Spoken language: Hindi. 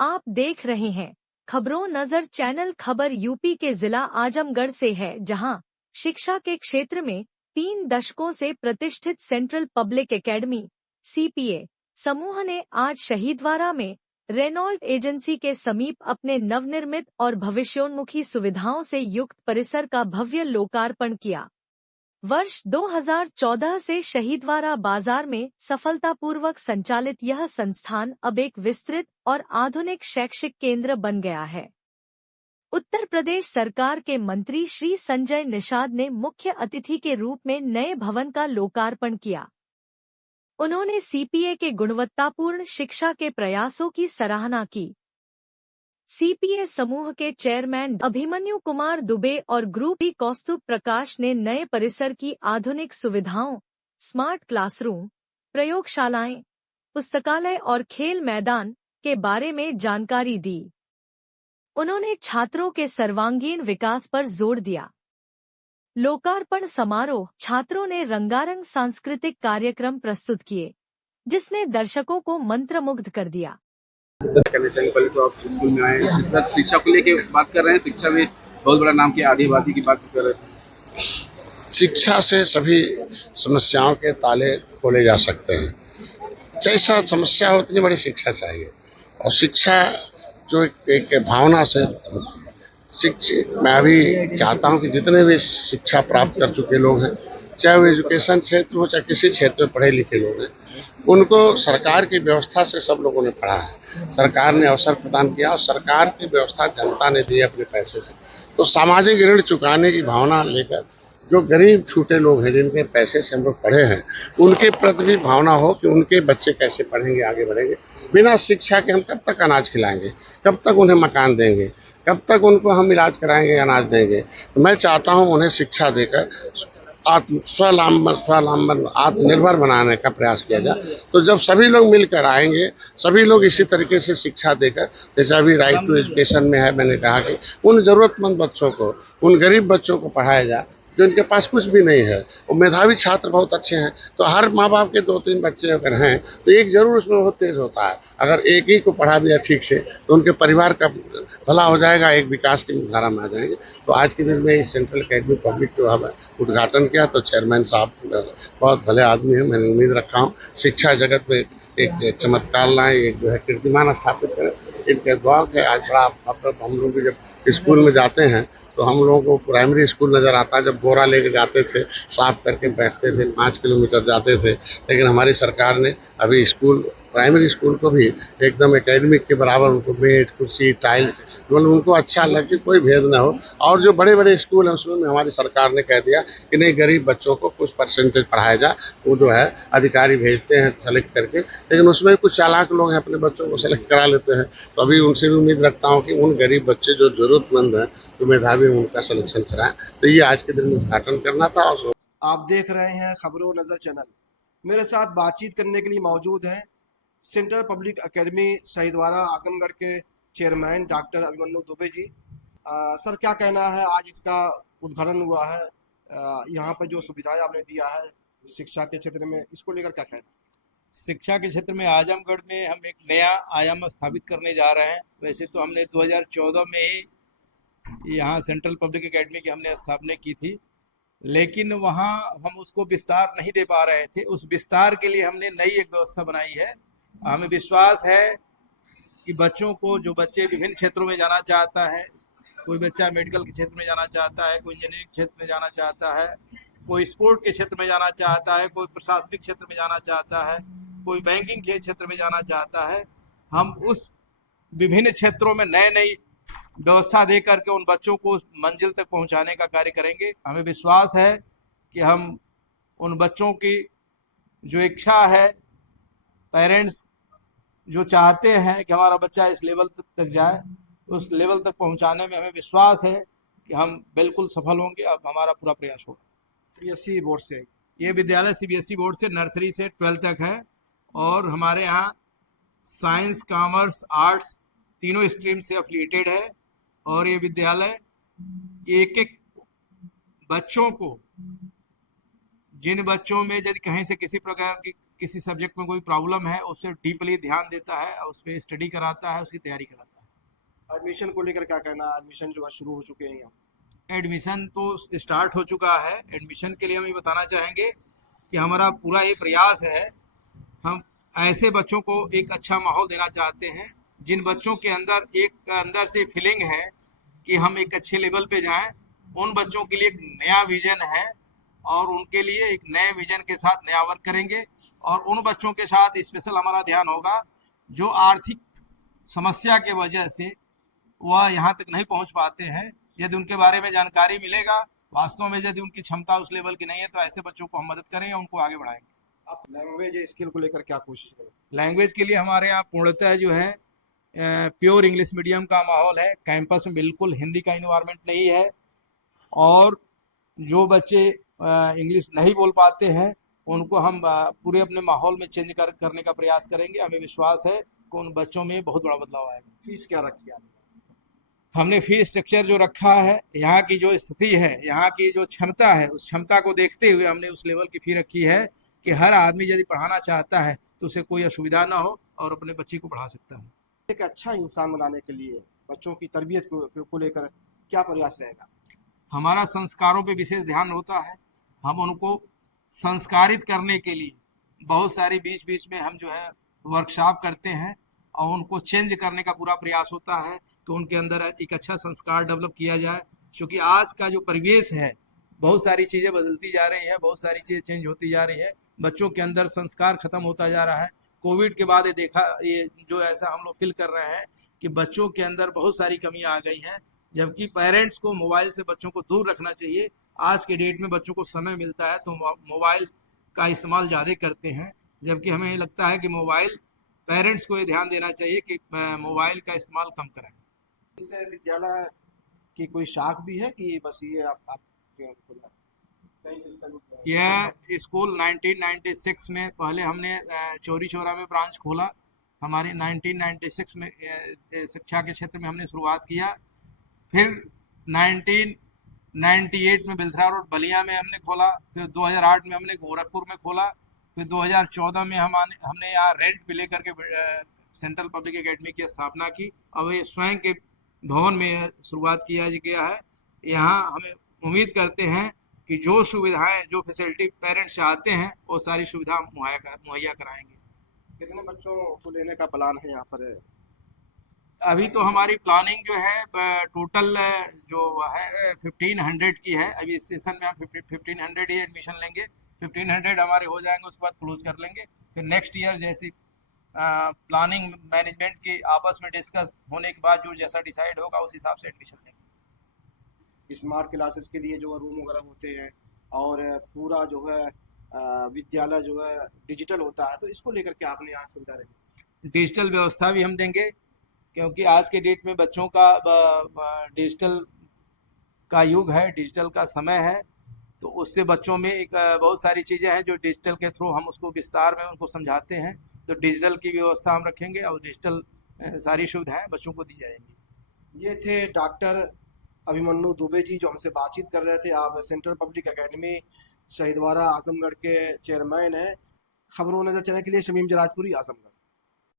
आप देख रहे हैं खबरों नजर चैनल। खबर यूपी के जिला आजमगढ़ से है, जहां शिक्षा के क्षेत्र में 3 दशकों से प्रतिष्ठित सेंट्रल पब्लिक एकेडमी (सीपीए) समूह ने आज शहीदवारा में रेनॉल्ट एजेंसी के समीप अपने नवनिर्मित और भविष्योन्मुखी सुविधाओं से युक्त परिसर का भव्य लोकार्पण किया। वर्ष 2014 से शहीदवारा बाजार में सफलतापूर्वक संचालित यह संस्थान अब एक विस्तृत और आधुनिक शैक्षिक केंद्र बन गया है। उत्तर प्रदेश सरकार के मंत्री श्री संजय निषाद ने मुख्य अतिथि के रूप में नए भवन का लोकार्पण किया। उन्होंने सीपीए के गुणवत्तापूर्ण शिक्षा के प्रयासों की सराहना की। सीपीए समूह के चेयरमैन अभिमन्यु कुमार दुबे और ग्रुप ई कौस्तुभ प्रकाश ने नए परिसर की आधुनिक सुविधाओं, स्मार्ट क्लासरूम, प्रयोगशालाएं, पुस्तकालय और खेल मैदान के बारे में जानकारी दी। उन्होंने छात्रों के सर्वांगीण विकास पर जोर दिया। लोकार्पण समारोह छात्रों ने रंगारंग सांस्कृतिक कार्यक्रम प्रस्तुत किए, जिसने दर्शकों को मंत्रमुग्ध कर दिया। करने चाहिए। पहले तो आप स्कूल में आए, शिक्षा को लेके बात कर रहे हैं। शिक्षा में बहुत बड़ा नाम किया, आदिवासी की बात कर रहे थे। शिक्षा से सभी समस्याओं के ताले खोले जा सकते हैं। जैसा समस्या हो उतनी बड़ी शिक्षा चाहिए, और शिक्षा जो एक भावना से होती है। मैं भी चाहता हूं कि जितने भी शिक्षा प्राप्त कर चुके लोग हैं, चाहे वो एजुकेशन क्षेत्र हो चाहे किसी क्षेत्र में पढ़े लिखे लोग हैं, उनको सरकार की व्यवस्था से सब लोगों ने पढ़ा है। सरकार ने अवसर प्रदान किया और सरकार की व्यवस्था जनता ने दी अपने पैसे से। तो सामाजिक ऋण चुकाने की भावना लेकर जो गरीब छूटे लोग हैं, जिनके पैसे से हम लोग पढ़े हैं, उनके प्रति भी भावना हो कि उनके बच्चे कैसे पढ़ेंगे, आगे बढ़ेंगे। बिना शिक्षा के हम कब तक अनाज खिलाएंगे, कब तक उन्हें मकान देंगे, कब तक उनको हम इलाज कराएंगे, अनाज देंगे। तो मैं चाहता हूँ उन्हें शिक्षा देकर आत्मनिर्भर बनाने का प्रयास किया जाए। तो जब सभी लोग मिलकर आएंगे, सभी लोग इसी तरीके से शिक्षा देकर, जैसे अभी राइट टू एजुकेशन में है, मैंने कहा कि उन जरूरतमंद बच्चों को, उन गरीब बच्चों को पढ़ाया जाए जो इनके पास कुछ भी नहीं है। वो मेधावी छात्र बहुत अच्छे हैं, तो हर माँ बाप के 2-3 बच्चे अगर हैं तो एक जरूर उसमें बहुत तेज होता है। अगर एक ही को पढ़ा दिया ठीक से तो उनके परिवार का भला हो जाएगा, एक विकास की धारा में आ जाएंगे। तो आज के दिन में इस सेंट्रल एकेडमी पब्लिक जो है उद्घाटन किया, तो चेयरमैन साहब बहुत भले आदमी हैं। मैंने उम्मीद रखा हूँ शिक्षा जगत में एक चमत्कार लाएं, एक जो है कीर्तिमान स्थापित करें। इनके गौरव है। आज बड़ा हम लोग भी जब स्कूल में जाते हैं तो हम लोगों को प्राइमरी स्कूल नज़र आता है। जब बोरा लेके जाते थे, साफ करके बैठते थे, 5 किलोमीटर जाते थे। लेकिन हमारी सरकार ने अभी प्राइमरी स्कूल को भी एकदम एकेडमिक के बराबर उनको बेड, कुर्सी, टाइल्स, मतलब उनको अच्छा लगे, कोई भेद ना हो। और जो बड़े बड़े स्कूल हैं उसमें हमारी सरकार ने कह दिया कि नहीं, गरीब बच्चों को कुछ परसेंटेज पढ़ाया जाए। वो जो है अधिकारी भेजते हैं सेलेक्ट करके, लेकिन उसमें कुछ चालाक लोग हैं, अपने बच्चों को सेलेक्ट करा लेते हैं। तो अभी उनसे भी उम्मीद रखता हूँ कि उन गरीब बच्चे जो जरूरतमंद हैं, जो मेधावी, उनका सिलेक्शन कराएं। तो ये आज के दिन में उद्घाटन करना था। और आप देख रहे हैं खबरों नजर चैनल। मेरे साथ बातचीत करने के लिए मौजूद हैं सेंट्रल पब्लिक एकेडमी शहीदवारा आजमगढ़ के chairman doctor Abhimanyu Dubey ji. Sir, क्या कहना है, आज इसका उद्घाटन हुआ है, यहाँ पर जो सुविधाएं आपने दिया है शिक्षा के क्षेत्र में, इसको लेकर क्या कहना है? शिक्षा के क्षेत्र में आजमगढ़ में हम एक नया आयाम स्थापित करने जा रहे हैं। वैसे तो हमने 2014 में ही यहाँ सेंट्रल पब्लिक एकेडमी की हमने स्थापना की थी, लेकिन वहाँ हम उसको विस्तार नहीं दे पा रहे थे। उस विस्तार के लिए हमने नई एक व्यवस्था बनाई है। हमें विश्वास है कि बच्चों को, जो बच्चे विभिन्न क्षेत्रों में जाना चाहता है, कोई बच्चा मेडिकल के क्षेत्र में जाना चाहता है, कोई इंजीनियरिंग क्षेत्र में जाना चाहता है, कोई स्पोर्ट के क्षेत्र में जाना चाहता है, कोई प्रशासनिक क्षेत्र में जाना चाहता है, कोई बैंकिंग के क्षेत्र में जाना चाहता है, हम उस विभिन्न क्षेत्रों में नई नई व्यवस्था दे करके उन बच्चों को मंजिल तक पहुंचाने का कार्य करेंगे। हमें विश्वास है कि हम उन बच्चों की जो इच्छा है, पेरेंट्स जो चाहते हैं कि हमारा बच्चा इस लेवल तक जाए, उस लेवल तक पहुंचाने में हमें विश्वास है कि हम बिल्कुल सफल होंगे। अब हमारा पूरा प्रयास होगा। सीबीएसई बोर्ड से ये विद्यालय सीबीएसई बोर्ड से नर्सरी से 12 तक है, और हमारे यहाँ साइंस, कॉमर्स, आर्ट्स तीनों स्ट्रीम से एफिलिएटेड है। और ये विद्यालय एक एक बच्चों को, जिन बच्चों में यदि कहीं से किसी प्रकार किसी सब्जेक्ट में कोई प्रॉब्लम है उससे डीपली ध्यान देता है, उस पर स्टडी कराता है, उसकी तैयारी कराता है। एडमिशन को लेकर क्या कहना है? एडमिशन जो है शुरू हो चुके हैं यहाँ। एडमिशन तो स्टार्ट हो चुका है। एडमिशन के लिए हम ये बताना चाहेंगे कि हमारा पूरा ये प्रयास है, हम ऐसे बच्चों को एक अच्छा माहौल देना चाहते हैं जिन बच्चों के अंदर से फीलिंग है कि हम एक अच्छे लेवल पे जाएं। उन बच्चों के लिए एक नया विजन है और उनके लिए एक नए विजन के साथ नया वर्क करेंगे। और उन बच्चों के साथ स्पेशल हमारा ध्यान होगा जो आर्थिक समस्या के वजह से वह यहाँ तक नहीं पहुँच पाते हैं। यदि उनके बारे में जानकारी मिलेगा, वास्तव में यदि उनकी क्षमता उस लेवल की नहीं है, तो ऐसे बच्चों को हम मदद करेंगे, उनको आगे बढ़ाएंगे। आप लैंग्वेज स्किल को लेकर क्या कोशिश करें? लैंग्वेज के लिए हमारे यहाँ पूर्णतः जो है प्योर इंग्लिश मीडियम का माहौल है। कैंपस में बिल्कुल हिंदी का इन्वायरमेंट नहीं है और जो बच्चे इंग्लिश नहीं बोल पाते हैं उनको हम पूरे अपने माहौल में चेंज करने का प्रयास करेंगे। हमें विश्वास है कि उन बच्चों में बहुत बड़ा बदलाव आएगा। फीस क्या रखी है आपने? हमने फीस स्ट्रक्चर जो रखा है, यहाँ की जो स्थिति है, यहाँ की जो क्षमता है, उस क्षमता को देखते हुए हमने उस लेवल की फी रखी है कि हर आदमी यदि पढ़ाना चाहता है तो उसे कोई असुविधा ना हो और अपने बच्चे को पढ़ा सकता है। एक अच्छा इंसान बनाने के लिए बच्चों की तरबियत को लेकर क्या प्रयास रहेगा? हमारा संस्कारों पे विशेष ध्यान होता है। हम उनको संस्कारित करने के लिए बहुत सारी बीच बीच में हम जो है वर्कशॉप करते हैं और उनको चेंज करने का पूरा प्रयास होता है कि उनके अंदर एक अच्छा संस्कार डेवलप किया जाए। क्योंकि आज का जो परिवेश है, बहुत सारी चीज़ें बदलती जा रही है, बहुत सारी चीज़ें चेंज होती जा रही है, बच्चों के अंदर संस्कार खत्म होता जा रहा है। कोविड के बाद ये जो ऐसा हम लोग फील कर रहे हैं कि बच्चों के अंदर बहुत सारी कमी आ गई हैं, जबकि पेरेंट्स को मोबाइल से बच्चों को दूर रखना चाहिए। आज के डेट में बच्चों को समय मिलता है तो मोबाइल का इस्तेमाल ज़्यादा करते हैं, जबकि हमें लगता है कि पेरेंट्स को ये ध्यान देना चाहिए कि मोबाइल का इस्तेमाल कम करें। इस विद्यालय की कोई शाख भी है कि बस ये आप यह स्कूल 1996 में पहले हमने चौरी चौरा में ब्रांच खोला। हमारे 1996 में शिक्षा के क्षेत्र में हमने शुरुआत किया। फिर 1998 में बिलथरा रोड बलिया में हमने खोला। फिर 2008 में हमने गोरखपुर में खोला। फिर 2014 में हमने यहाँ रेंट पे लेकर के सेंट्रल पब्लिक एकेडमी की स्थापना की। अब ये स्वयं के भवन में शुरुआत किया गया है। यहाँ हमें उम्मीद करते हैं कि जो सुविधाएं, जो फैसिलिटी पेरेंट्स चाहते हैं, वो सारी सुविधा मुहैया कराएंगे। कितने बच्चों को लेने का प्लान है यहाँ पर? अभी तो हमारी प्लानिंग जो है टोटल जो है 1500 की है। अभी इस सेशन में हम 1500 ही एडमिशन लेंगे। 1500 हमारे हो जाएंगे, उसके बाद क्लोज कर लेंगे। फिर नेक्स्ट ईयर जैसी प्लानिंग मैनेजमेंट की आपस में डिस्कस होने के बाद जो जैसा डिसाइड होगा उस हिसाब से एडमिशन लेंगे। स्मार्ट क्लासेस के लिए जो है रूम वगैरह होते हैं और पूरा जो है विद्यालय जो है डिजिटल होता है, तो इसको लेकर के आपने यहाँ सुविधा रही? डिजिटल व्यवस्था भी हम देंगे, क्योंकि आज के डेट में बच्चों का डिजिटल का युग है, डिजिटल का समय है। तो उससे बच्चों में एक बहुत सारी चीज़ें हैं जो डिजिटल के थ्रू हम उसको विस्तार में उनको समझाते हैं। तो डिजिटल की व्यवस्था हम रखेंगे और डिजिटल सारी सुविधाएं बच्चों को दी जाएंगी। ये थे डॉक्टर अभिमन्यु दुबे जी जो हमसे बातचीत कर रहे थे। आप सेंट्रल पब्लिक एकेडमी शहीदवारा आजमगढ़ के चेयरमैन हैं। खबरों नजर चैनल के लिए शमीम जराजपुरी, आजमगढ़।